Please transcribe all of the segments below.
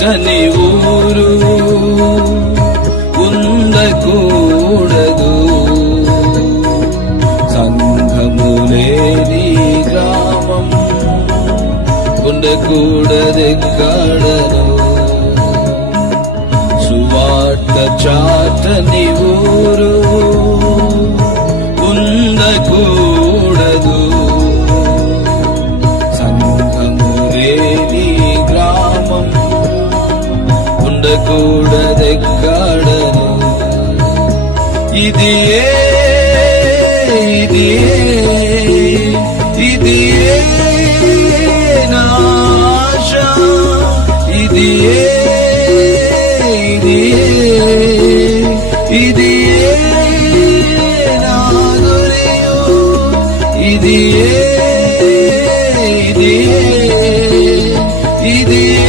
చాటని ఊరు ఉండకూడదు. సంఘము లేని గ్రామం ఉండకూడదెక్కడను సువార్త చాటని ఊరు ఉండకూడదు. കൂടതെ കാടനു ഇതിയേ ഇതിയേ ഇതിയേ നാശ ഇതിയേ ഇതിയേ നാദുരയോ ഇതിയേ ഇതിയേ ഇതിയേ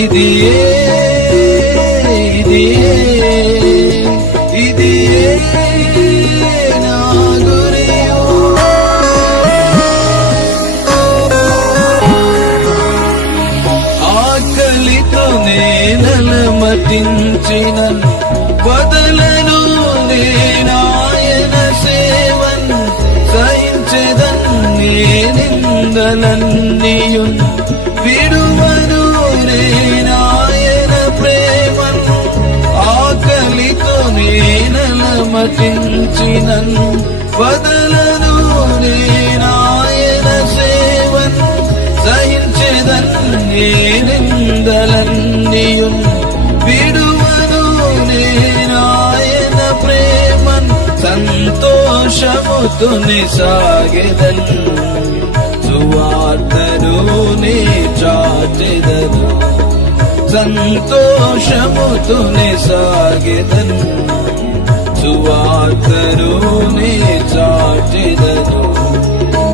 ఇది ఏ ఇది ఇది నా గురియు ఆకలితో నేనల మతించిన బదలను నేనాయన సేవన్ సహించదన్ నేనిందలన్నీయున్ విడువను మతించినన్ వదలను నాయన సేవన్. సహించేదన్ నేనిందలన్నీయున్ విడువను నాయన ప్రేమన్. సంతోషముతుని సాగెదన్ సువార్తను నీ చాచెదను సంతోషముతుని సాగెదన్ సువార్తను నీ